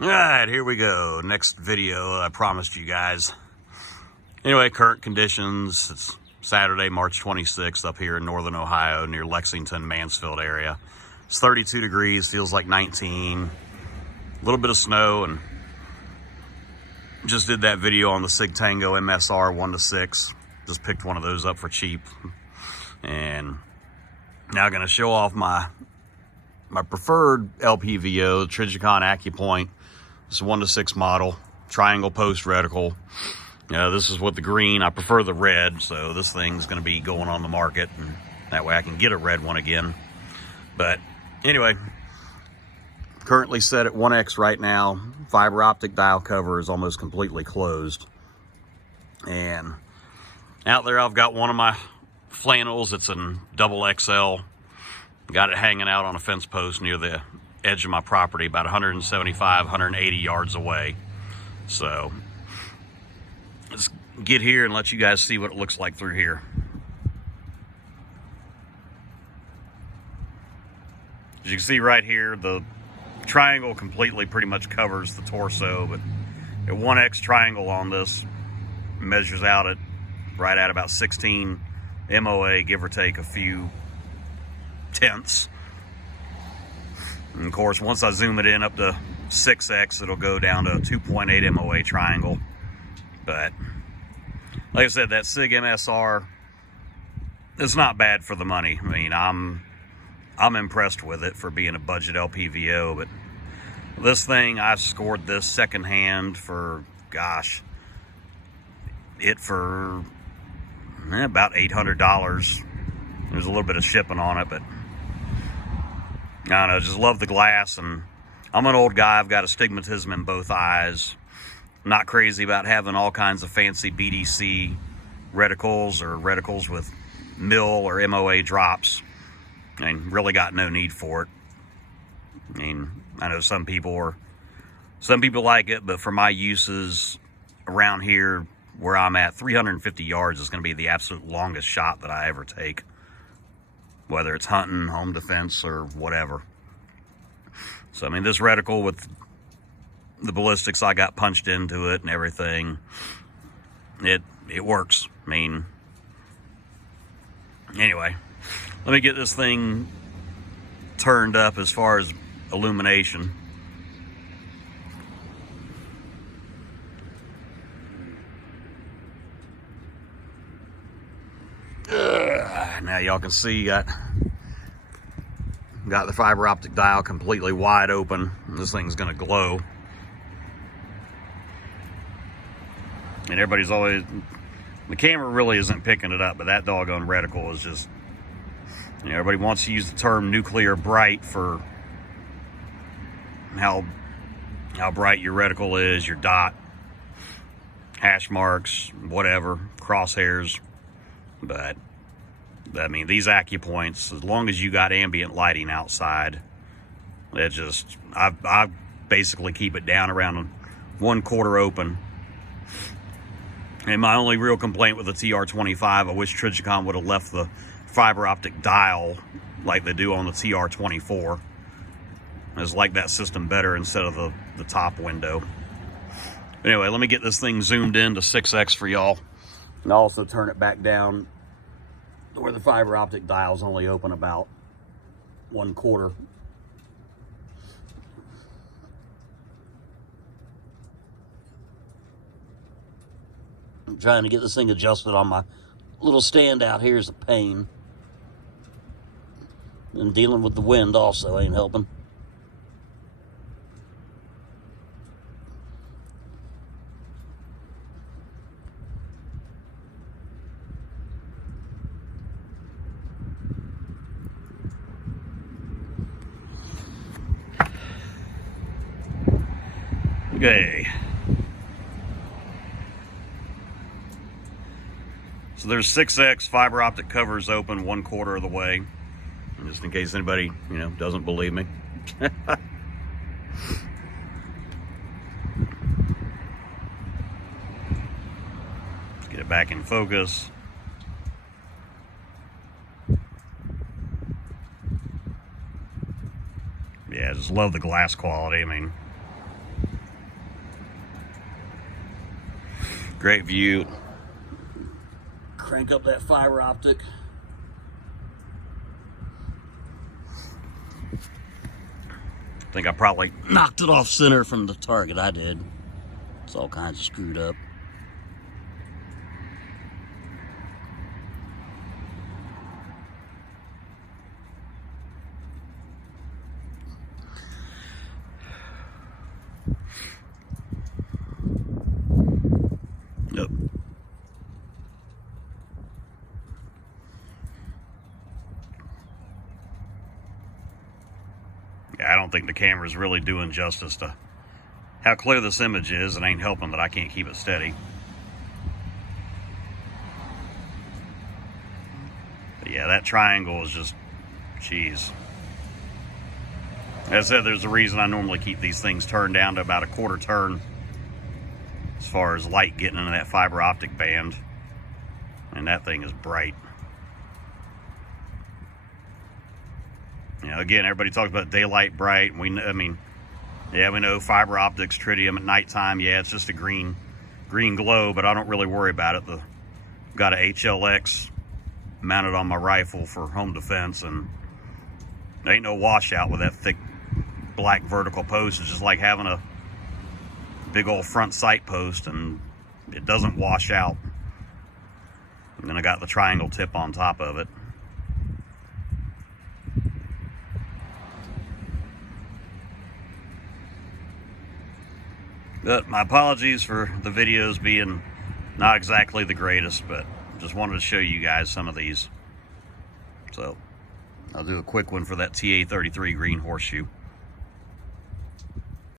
All right, here we go. Next video I promised you guys. Anyway, current conditions. It's Saturday, March 26th up here in northern Ohio near Lexington, Mansfield area. It's 32 degrees, feels like 19. A little bit of snow, and just did that video on the Sig Tango MSR 1-6. Just picked one of those up for cheap. And now gonna show off my preferred LPVO, Trijicon Accupoint. It's a 1-6 model, triangle post reticle. This is with the green. I prefer the red, so this thing's going to be going on the market, and that way I can get a red one again. But anyway, currently set at 1X right now. Fiber optic dial cover is almost completely closed. And out there I've got one of my flannels. It's in XXL. Got it hanging out on a fence post near the edge of my property, about 175, 180 yards away. So let's get here and let you guys see what it looks like through here. As you can see right here, the triangle completely pretty much covers the torso, but a 1X triangle on this measures out at right at about 16 MOA, give or take a few tenths. And of course, once I zoom it in up to 6X, it'll go down to a 2.8 MOA triangle. But like I said, that Sig MSR, it's not bad for the money. I mean, I'm impressed with it for being a budget LPVO. But this thing, I scored this secondhand for, gosh, for about $800. There's a little bit of shipping on it, but I don't know, just love the glass. And I'm an old guy. I've got astigmatism in both eyes. I'm not crazy about having all kinds of fancy BDC reticles or reticles with mil or MOA drops. I mean, really got no need for it. I mean, I know some people like it, but for my uses around here where I'm at, 350 yards is going to be the absolute longest shot that I ever take, whether it's hunting, home defense, or whatever. So, I mean, this reticle with the ballistics I got punched into it and everything, it works. I mean, anyway, let me get this thing turned up as far as illumination. Now y'all can see got the fiber optic dial completely wide open. This thing's gonna glow. And everybody's always, the camera really isn't picking it up, but that doggone reticle is just, everybody wants to use the term nuclear bright for how bright your reticle is, your dot, hash marks, whatever, crosshairs. But I mean, these Accupoints, as long as you got ambient lighting outside, it just, I basically keep it down around 1/4 open. And my only real complaint with the TR25, I wish Trijicon would have left the fiber optic dial like they do on the TR24. I just like that system better instead of the top window. Anyway, let me get this thing zoomed in to 6X for y'all. And I'll also turn it back down where the fiber optic dial's only open about 1/4. I'm trying to get this thing adjusted on my little stand out here is a pain. And dealing with the wind also ain't helping. Okay. So there's 6X fiber optic covers open 1/4 of the way. And just in case anybody, doesn't believe me. Get it back in focus. Yeah, I just love the glass quality. I mean, Great view. Crank up that fiber optic. I think I probably knocked it off center from the target. I did. It's all kinds of screwed up. Yep. Yeah, I don't think the camera's really doing justice to how clear this image is. It ain't helping that I can't keep it steady. But yeah, that triangle is just, jeez. As I said, there's a reason I normally keep these things turned down to about a quarter turn as far as light getting into that fiber optic band. And that thing is bright. You know, again, everybody talks about daylight bright. I mean, yeah, we know fiber optics, tritium at nighttime. Yeah, it's just a green glow, but I don't really worry about it. Got a HLX mounted on my rifle for home defense, and there ain't no washout with that thick black vertical post. It's just like having a big old front sight post, and it doesn't wash out. And then I got the triangle tip on top of it. But my apologies for the videos being not exactly the greatest, but just wanted to show you guys some of these. So I'll do a quick one for that TA33 green horseshoe.